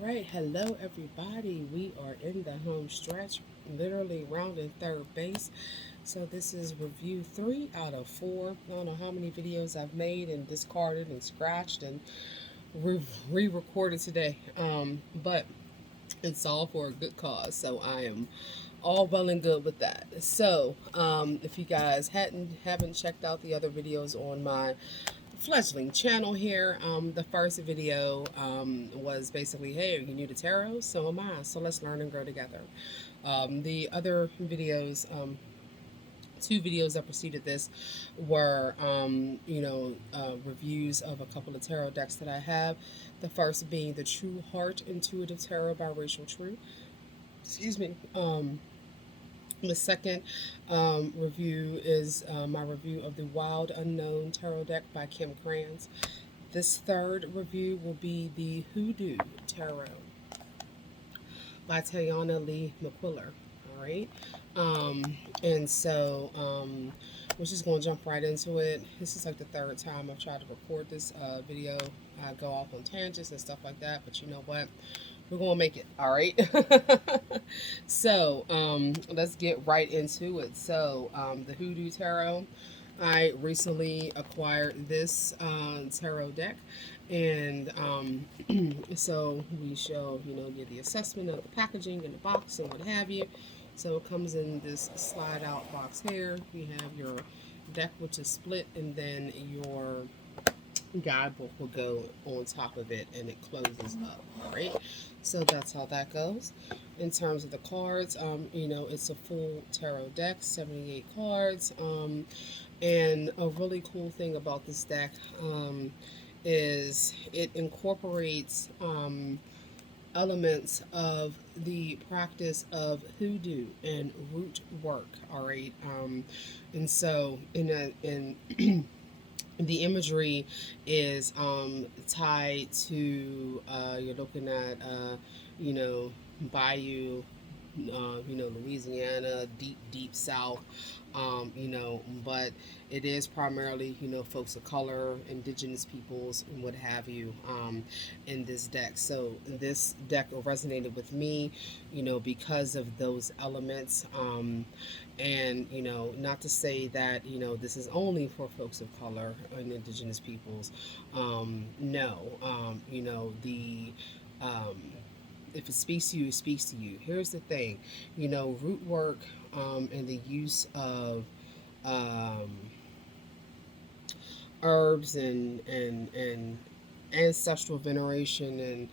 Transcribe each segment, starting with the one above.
Right, hello everybody. We are in the home stretch, literally rounding third base. So this is review 3 out of 4. I don't know how many videos I've made and discarded and scratched and re-recorded today. But it's all for a good cause. So I am all well and good with that. So if you guys haven't checked out the other videos on my fledgling channel here. The first video was basically, hey, are you new to tarot? So am I. So let's learn and grow together. The other videos, 2 videos that preceded this, were reviews of a couple of tarot decks that I have. The first being the True Heart Intuitive Tarot by Rachel True. Excuse me. The second review is my review of the Wild Unknown Tarot deck by Kim Kranz. This third review will be the Hoodoo Tarot by Tayana Lee McQuiller. All right. And so we're just going to jump right into it. This is like the third time I've tried to record this video. I go off on tangents and stuff like that, but you know what? We're going to make it. All right. So let's get right into it. So the Hoodoo Tarot. I recently acquired this tarot deck, and so we shall, get the assessment of the packaging and the box and what have you. So it comes in this slide out box here. You have your deck, which is split, and then your guidebook will go on top of it and it closes up. All right, so that's how that goes. In terms of the cards, it's a full tarot deck, 78 cards. And a really cool thing about this deck is it incorporates elements of the practice of hoodoo and root work. All right, and so in the imagery is tied to you're looking at bayou, Louisiana, deep south, but it is primarily, folks of color, indigenous peoples, and what have you, in this deck. So this deck resonated with me, because of those elements. And, not to say that, this is only for folks of color and indigenous peoples. No, the, um, if it speaks to you, it speaks to you. Here's the thing, root work, and the use of um, herbs and ancestral veneration and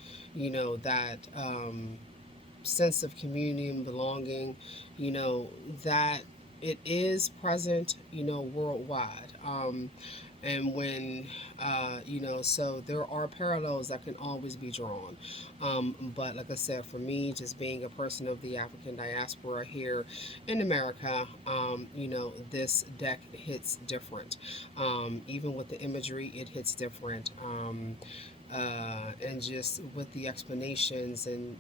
that sense of community and belonging, that it is present, worldwide. And when, so there are parallels that can always be drawn. But like I said, for me, just being a person of the African diaspora here in America, this deck hits different. Even with the imagery, it hits different. And just with the explanations and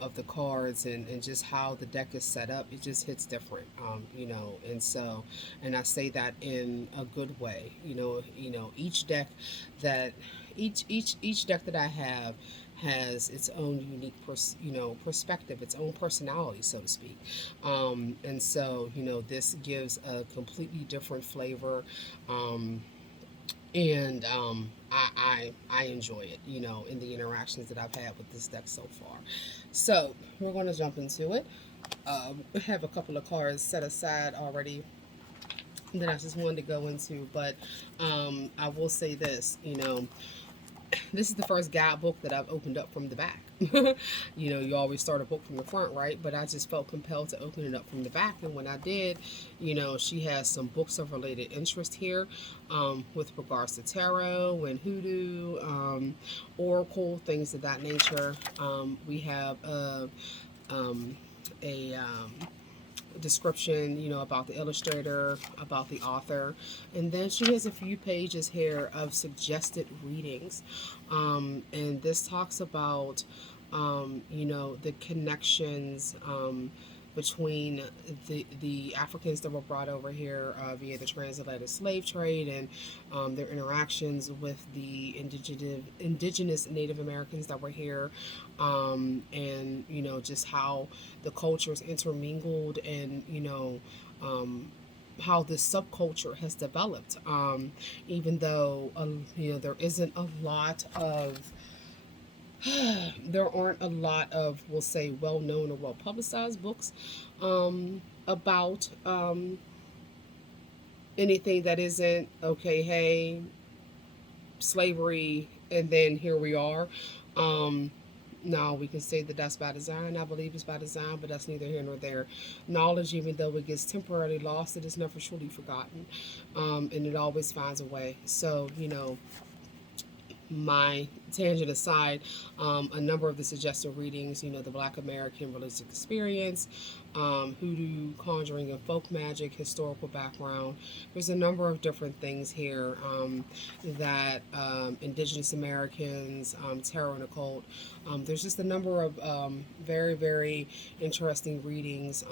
of the cards and just how the deck is set up, it just hits different, and so, and I say that in a good way. Each deck that each deck that I have has its own unique perspective, its own personality, so to speak. And so, this gives a completely different flavor. And I enjoy it, in the interactions that I've had with this deck so far. So we're going to jump into it. I have a couple of cards set aside already that I just wanted to go into, but I will say this, this is the first guidebook that I've opened up from the back. You always start a book from the front, right? But I just felt compelled to open it up from the back. And when I did, she has some books of related interest here, with regards to tarot and hoodoo, oracle, things of that nature. We have a description, about the illustrator, about the author, and then she has a few pages here of suggested readings, and this talks about, the connections, between the Africans that were brought over here via the transatlantic slave trade, and their interactions with the indigenous Native Americans that were here, and just how the cultures intermingled, and how this subculture has developed. Even though there isn't a lot of there aren't a lot of, we'll say, well known or well publicized books about anything that isn't, okay, hey, slavery, and then here we are. Um, now we can say that that's by design. I believe it's by design, but that's neither here nor there. Knowledge, even though it gets temporarily lost, it is never truly forgotten, and it always finds a way. So, my tangent aside, a number of the suggested readings, the Black American religious experience, hoodoo, conjuring and folk magic, historical background. There's a number of different things here that Indigenous Americans, tarot and occult. There's just a number of very, very interesting readings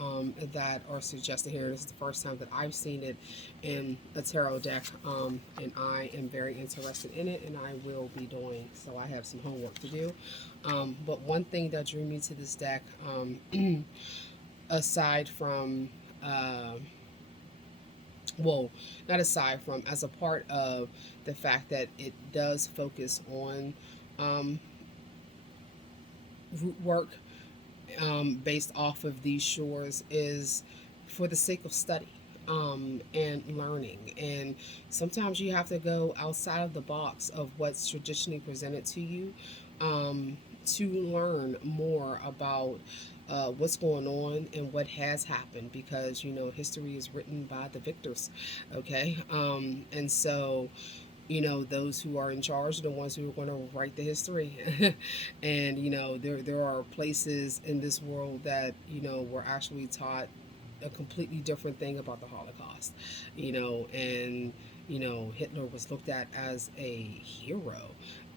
that are suggested here. This is the first time that I've seen it in a tarot deck, and I am very interested in it, and I will be doing so. I have some homework to do. But one thing that drew me to this deck, aside from, well, not aside from, as a part of the fact that it does focus on root work based off of these shores, is for the sake of study and learning. And sometimes you have to go outside of the box of what's traditionally presented to you to learn more about what's going on and what has happened, because history is written by the victors. Okay. And so those who are in charge are the ones who are going to write the history. And there are places in this world that were actually taught a completely different thing about the Holocaust. And Hitler was looked at as a hero.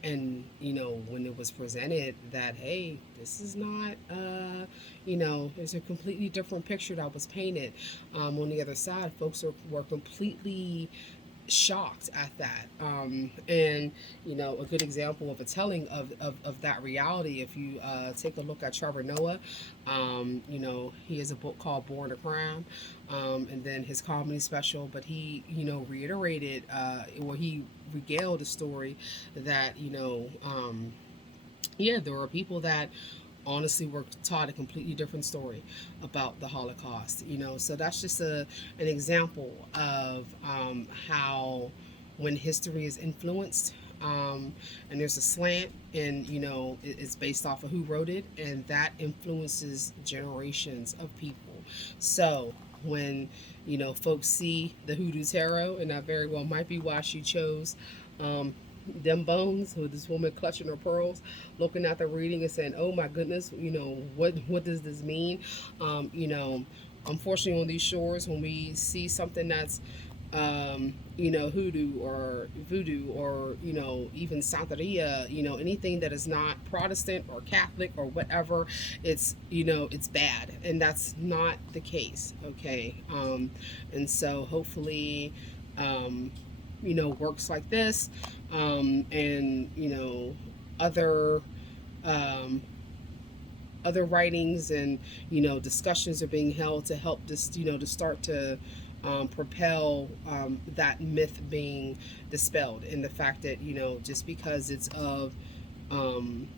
And when it was presented that, hey, this is not there's a completely different picture that was painted on the other side, folks were completely shocked at that. And a good example of a telling of that reality, if you take a look at Trevor Noah, he has a book called Born to Crime, and then his comedy special, but he reiterated, or he regaled a story that yeah, there were people that honestly were taught a completely different story about the Holocaust. So that's just an example of how, when history is influenced, and there's a slant, and it's based off of who wrote it, and that influences generations of people. So when folks see the Hoodoo Tarot, and that very well might be why she chose them bones, with this woman clutching her pearls, looking at the reading and saying, "Oh my goodness, what does this mean?" Unfortunately, on these shores, when we see something that's hoodoo or voodoo, or even Santeria, anything that is not Protestant or Catholic or whatever, it's bad, and that's not the case. Okay. And so hopefully, works like this, and other um, other writings, and discussions are being held to help this, to start to propel that myth being dispelled, and the fact that just because it's of um,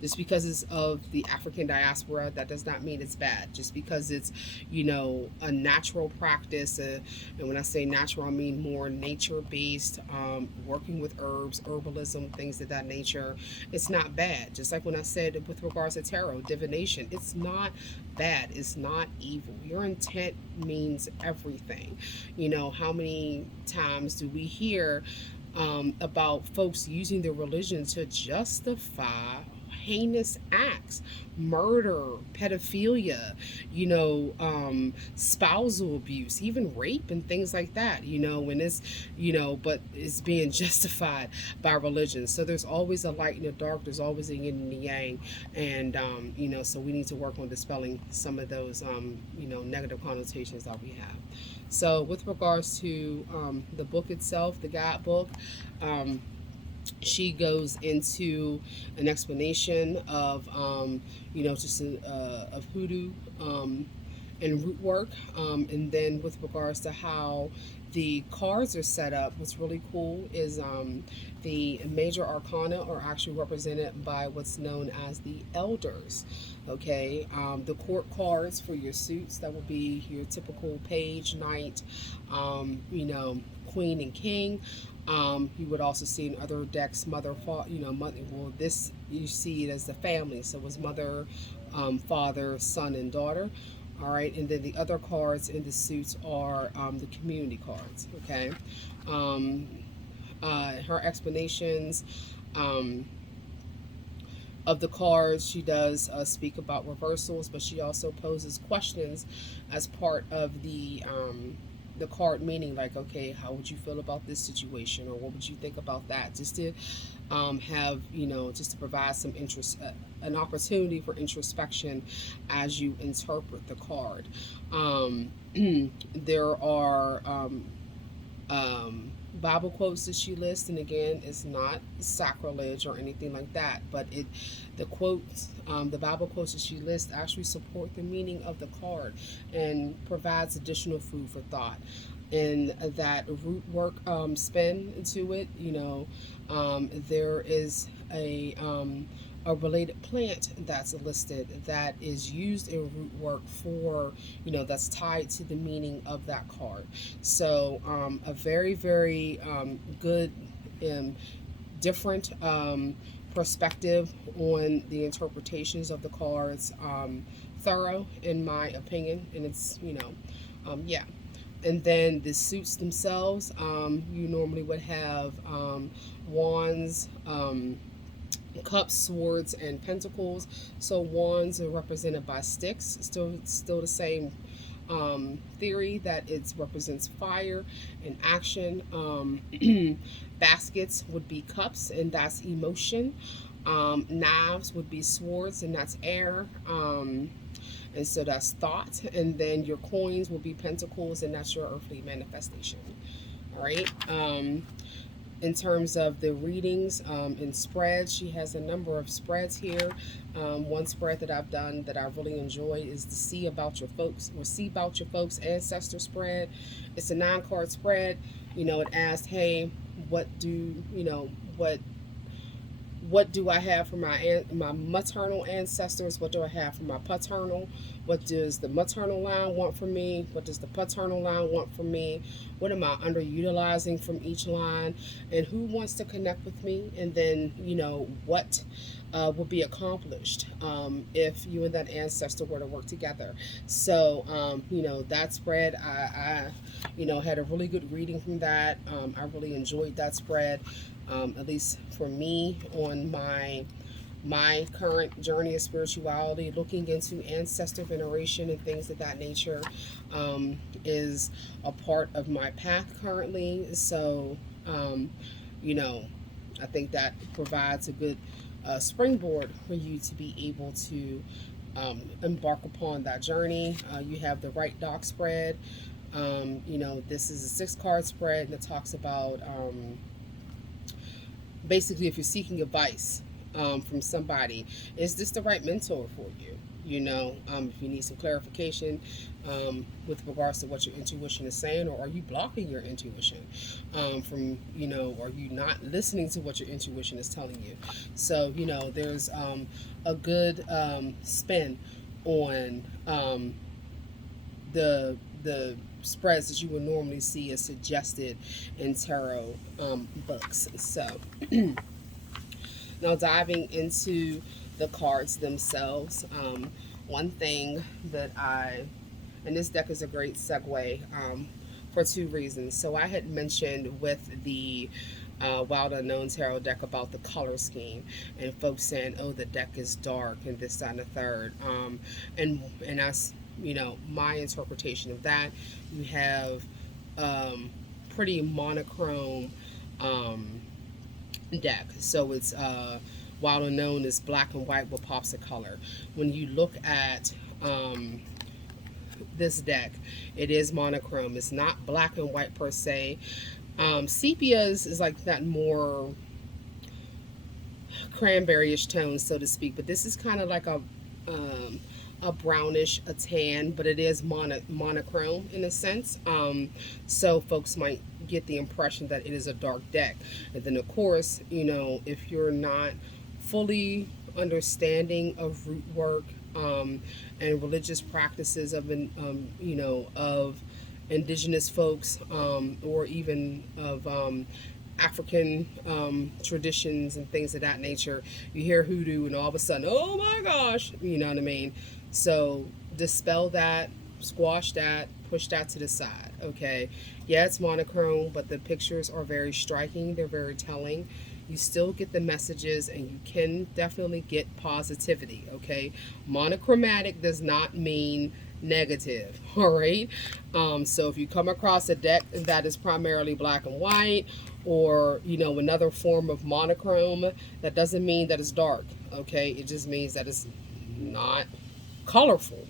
the African diaspora, that does not mean it's bad. Just because it's, a natural practice, and when I say natural, I mean more nature-based, working with herbs, herbalism, things of that nature. It's not bad. Just like when I said with regards to tarot, divination, it's not bad. It's not evil. Your intent means everything. How many times do we hear about folks using their religion to justify heinous acts, murder, pedophilia, spousal abuse, even rape and things like that, when it's, but it's being justified by religion. So there's always a light and a dark, there's always a yin and a yang. And, so we need to work on dispelling some of those, negative connotations that we have. So with regards to the book itself, the guidebook, she goes into an explanation of just of hoodoo, and root work, and then with regards to how the cards are set up, what's really cool is the major arcana are actually represented by what's known as the elders. Okay, the court cards for your suits, that will be your typical page, knight, queen and king. You would also see in other decks mother, mother. Well, this you see it as the family, so it was mother, father, son, and daughter. All right, and then the other cards in the suits are the community cards. Okay, um, her explanations. Of the cards, she does speak about reversals, but she also poses questions as part of the card meaning, like, okay, how would you feel about this situation, or what would you think about that, just to have, just to provide some interest, an opportunity for introspection as you interpret the card. There are Bible quotes that she lists, and again, it's not sacrilege or anything like that, but the quotes, the Bible quotes that she lists actually support the meaning of the card and provides additional food for thought. And that root work spin to it, there is a related plant that's listed that is used in root work for, that's tied to the meaning of that card. So a very, very good and different perspective on the interpretations of the cards. Thorough, in my opinion, and it's, yeah. And then the suits themselves, you normally would have wands, cups, swords, and pentacles. So wands are represented by sticks. Still the same theory that it represents fire and action. Baskets would be cups, and that's emotion. Knives would be swords, and that's air. And so that's thought. And then your coins will be pentacles, and that's your earthly manifestation. All right. In terms of the readings and spreads, she has a number of spreads here. One spread that I've done that I really enjoy is the See About Your Folks, or See About Your Folks Ancestor spread. It's a 9-card spread. It asks, hey, what do I have for my maternal ancestors? What do I have for my paternal? What does the maternal line want from me? What does the paternal line want from me? What am I underutilizing from each line? And who wants to connect with me? And then, what will be accomplished if you and that ancestor were to work together. So, that spread, I had a really good reading from that. I really enjoyed that spread. At least for me, on my current journey of spirituality, looking into ancestor veneration and things of that nature is a part of my path currently. So, I think that provides a good springboard for you to be able to embark upon that journey. You have the right doc spread. This is a 6-card spread, and it talks about basically, if you're seeking advice from somebody, is this the right mentor for you? If you need some clarification with regards to what your intuition is saying, or are you blocking your intuition from, are you not listening to what your intuition is telling you? So, there's a good spin on the spreads that you would normally see as suggested in tarot books. So now diving into the cards themselves, one thing that and this deck is a great segue for 2 reasons. So I had mentioned with the Wild Unknown Tarot deck about the color scheme, and folks saying, "Oh, the deck is dark," and this, that, and the third. And that's, my interpretation of that. You have pretty monochrome um, deck, so it's Wild Unknown is black and white with pops of color. When you look at this deck, it is monochrome. It's not black and white per se. Sepias is like that more cranberryish tone, so to speak. But this is kind of like a brownish, a tan, but it is monochrome in a sense. So folks might get the impression that it is a dark deck. And then, of course, if you're not fully understanding of root work and religious practices of of indigenous folks, or even of African traditions and things of that nature. You hear hoodoo, and all of a sudden, oh my gosh, you know what I mean? So dispel that, squash that, push that to the side, okay? Yeah, it's monochrome, but the pictures are very striking, they're very telling. You still get the messages, and you can definitely get positivity, okay? Monochromatic does not mean negative, all right? So if you come across a deck that is primarily black and white, or another form of monochrome, that doesn't mean that it's dark, okay? It just means that it's not colorful.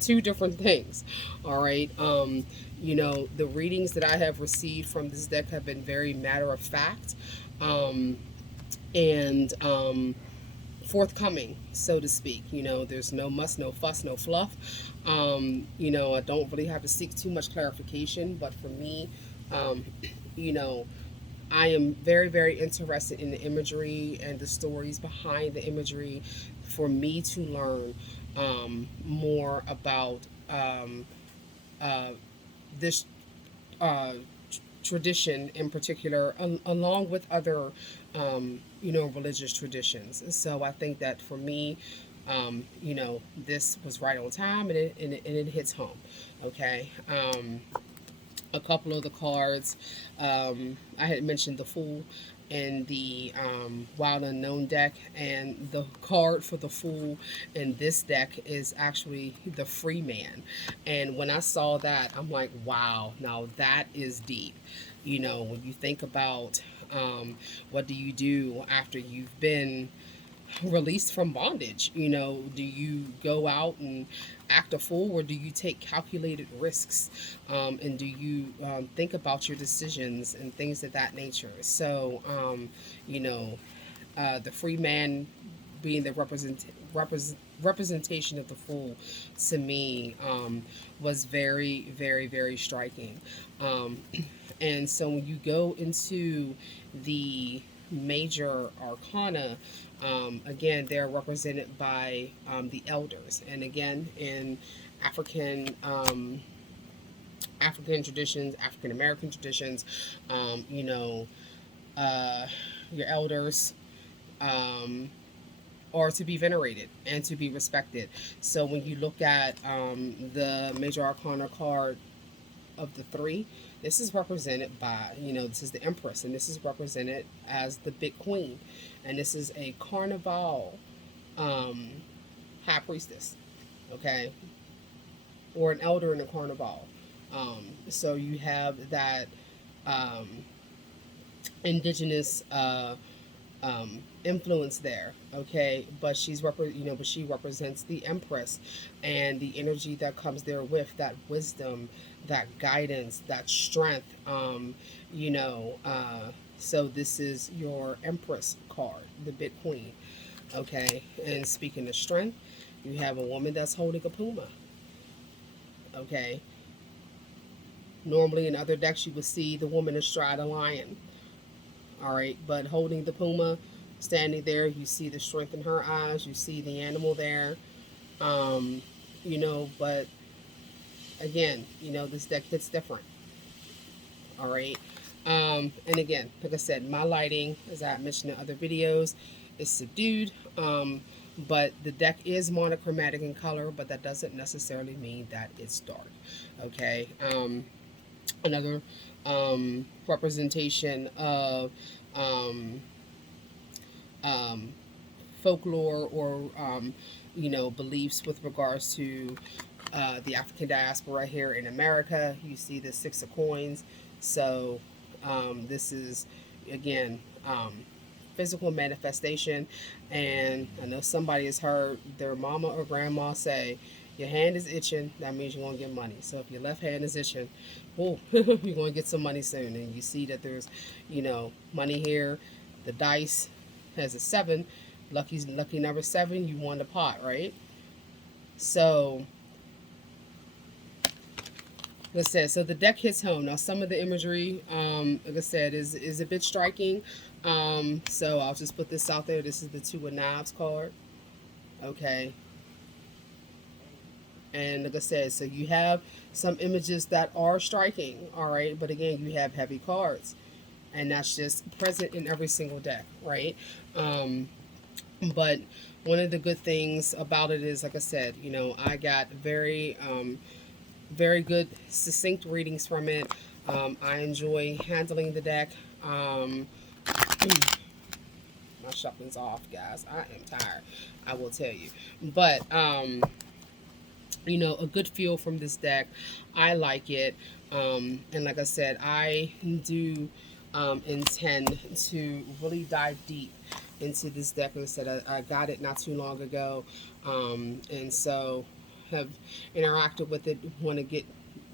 Two different things, all right? The readings that I have received from this deck have been very matter of fact, and forthcoming, so to speak. There's no muss, no fuss, no fluff. I don't really have to seek too much clarification, but for me, you know, I am very, very interested in the imagery and the stories behind the imagery for me to learn more about uh, this uh, tradition in particular, along with other, religious traditions. So I think that for me, this was right on time, and it hits home. Okay. A couple of the cards, I had mentioned the Fool in the Wild Unknown deck, and the card for the Fool in this deck is actually the Free Man. And when I saw that, I'm like, wow, now that is deep. When you think about what do you do after you've been released from bondage? Do you go out and act a fool, or do you take calculated risks? And do you think about your decisions and things of that nature? So, you know, the free man being the representation of the fool, to me, was very, very, very striking. Um, and so when you go into the major arcana, again, they're represented by the elders. And again, in African African traditions, African American traditions, um, you know, uh, your elders um, are to be venerated and to be respected. So when you look at the major arcana card of the three, this is represented by, this is the Empress, and this is represented as the Big Queen, and this is a Carnival um, High Priestess, okay, or an elder in a Carnival. So you have that um, indigenous influence there, okay, but but she represents the Empress, and the energy that comes there with that wisdom, that guidance, that strength. So this is your Empress card, the Big Queen, okay. And speaking of strength, you have a woman that's holding a puma, okay. Normally in other decks you would see the woman astride a lion, all right, but holding the puma, standing there, you see the strength in her eyes, you see the animal there. um, but again, this deck hits different, all right. And again, like I said, my lighting, as I mentioned in other videos, is subdued, but the deck is monochromatic in color, but that doesn't necessarily mean that it's dark, okay. Another representation of um, um, folklore or beliefs with regards to the African diaspora here in America. You see the six of coins. So this is again physical manifestation, and I know somebody has heard their mama or grandma say, "Your hand is itching. That means you're gonna get money." So if your left hand is itching, oh, you're gonna get some money soon. And you see that there's, money here. The dice has a seven. Lucky number seven. You won the pot, right? So like I said, so the deck hits home. Now, some of the imagery, like I said, is a bit striking. So I'll just put this out there. This is the Two of Knives card. Okay. And like I said, so you have some images that are striking, all right? But again, you have heavy cards. And that's just present in every single deck, right? Um, but one of the good things about it is, like I said, I got very good, succinct readings from it. I enjoy handling the deck. My shuffling's off, guys. I am tired. I will tell you, but a good feel from this deck. I like it, and like I said, I do intend to really dive deep into this deck. Like I said, I got it not too long ago, and so have interacted with it. Want to get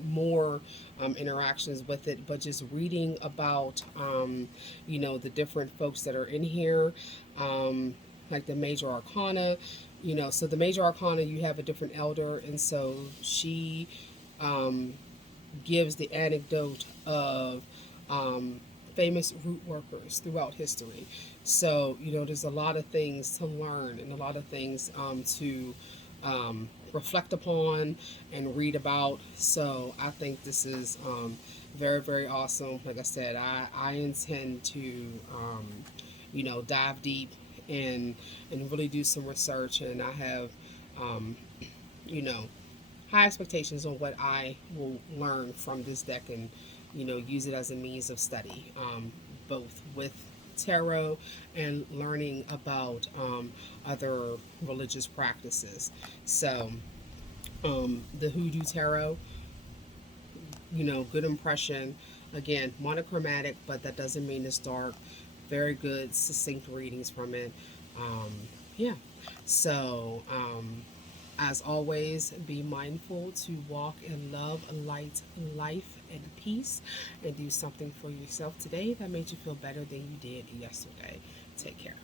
more interactions with it, but just reading about the different folks that are in here, like the major arcana. So the major arcana, you have a different elder, and so she um, gives the anecdote of famous root workers throughout history. So, there's a lot of things to learn and a lot of things to reflect upon and read about. So, I think this is very, very awesome. Like I said, I intend to, dive deep and, and really do some research. And I have, um, you know, high expectations on what I will learn from this deck and use it as a means of study, both with tarot and learning about other religious practices. So the Hoodoo tarot, good impression. Again, monochromatic, but that doesn't mean it's dark. Very good, succinct readings from it. Um, yeah. So, as always, be mindful to walk in love, light, life, and peace, and do something for yourself today that made you feel better than you did yesterday. Take care.